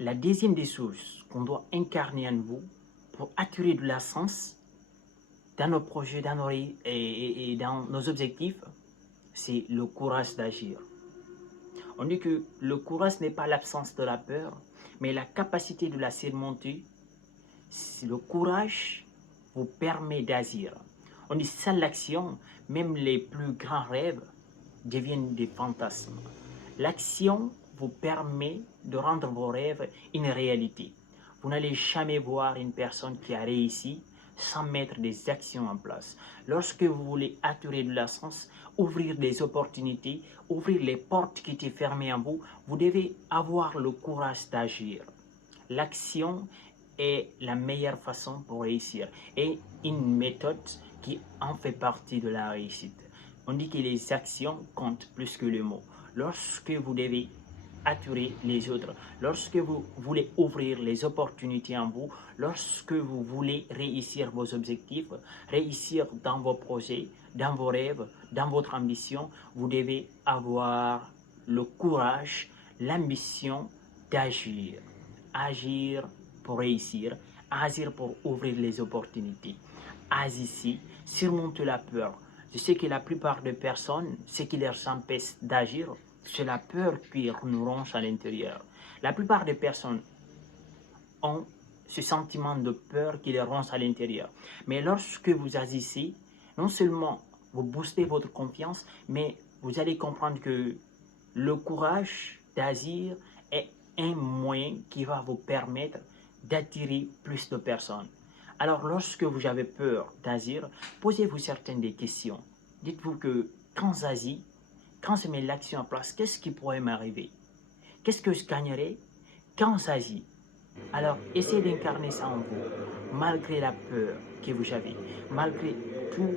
La deuxième des choses qu'on doit incarner en vous pour attirer de la sens dans nos projets, dans et dans nos objectifs, c'est le courage d'agir. On dit que le courage n'est pas l'absence de la peur, mais la capacité de la surmonter. Le courage vous permet d'agir. On dit sans l'action, même les plus grands rêves deviennent des fantasmes. L'action vous permet de rendre vos rêves une réalité. Vous n'allez jamais voir une personne qui a réussi sans mettre des actions en place. Lorsque vous voulez attirer de la chance, ouvrir des opportunités, ouvrir les portes qui étaient fermées en vous, vous devez avoir le courage d'agir. L'action est la meilleure façon pour réussir et une méthode qui en fait partie de la réussite. On dit que les actions comptent plus que les mots. Lorsque vous devez attirer les autres, lorsque vous voulez ouvrir les opportunités en vous, lorsque vous voulez réussir vos objectifs, réussir dans vos projets, dans vos rêves, dans votre ambition, vous devez avoir le courage, l'ambition d'agir. Agir pour réussir, agir pour ouvrir les opportunités. Agissez, surmontez la peur. Je sais que la plupart des personnes, ce qui leur empêche d'agir, c'est la peur qui nous ronge à l'intérieur. La plupart des personnes ont ce sentiment de peur qui les ronge à l'intérieur. Mais lorsque vous agissez, non seulement vous boostez votre confiance, mais vous allez comprendre que le courage d'agir est un moyen qui va vous permettre d'attirer plus de personnes. Alors, lorsque vous avez peur d'agir, posez-vous certaines des questions. Dites-vous que quand j'agis, quand je mets l'action en place, qu'est-ce qui pourrait m'arriver? Qu'est-ce que je gagnerais quand j'agis? Alors, essayez d'incarner ça en vous, malgré la peur que vous avez, malgré tout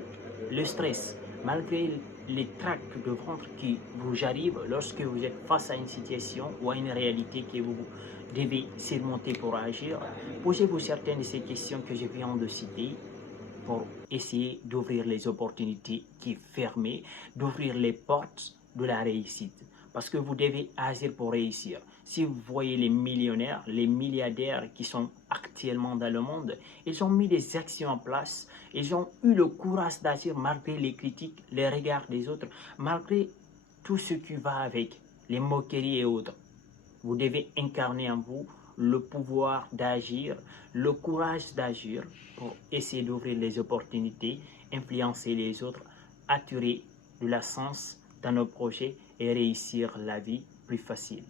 le stress, malgré les tracs de ventre qui vous arrivent lorsque vous êtes face à une situation ou à une réalité que vous devez surmonter pour agir. Posez-vous certaines de ces questions que je viens de citer pour essayer d'ouvrir les opportunités qui sont fermées, d'ouvrir les portes de la réussite. Parce que vous devez agir pour réussir. Si vous voyez les millionnaires, les milliardaires qui sont actuellement dans le monde, ils ont mis des actions en place, ils ont eu le courage d'agir malgré les critiques, les regards des autres, malgré tout ce qui va avec, les moqueries et autres. Vous devez incarner en vous le pouvoir d'agir, le courage d'agir pour essayer d'ouvrir les opportunités, influencer les autres, attirer de la sens dans nos projets et réussir la vie plus facile.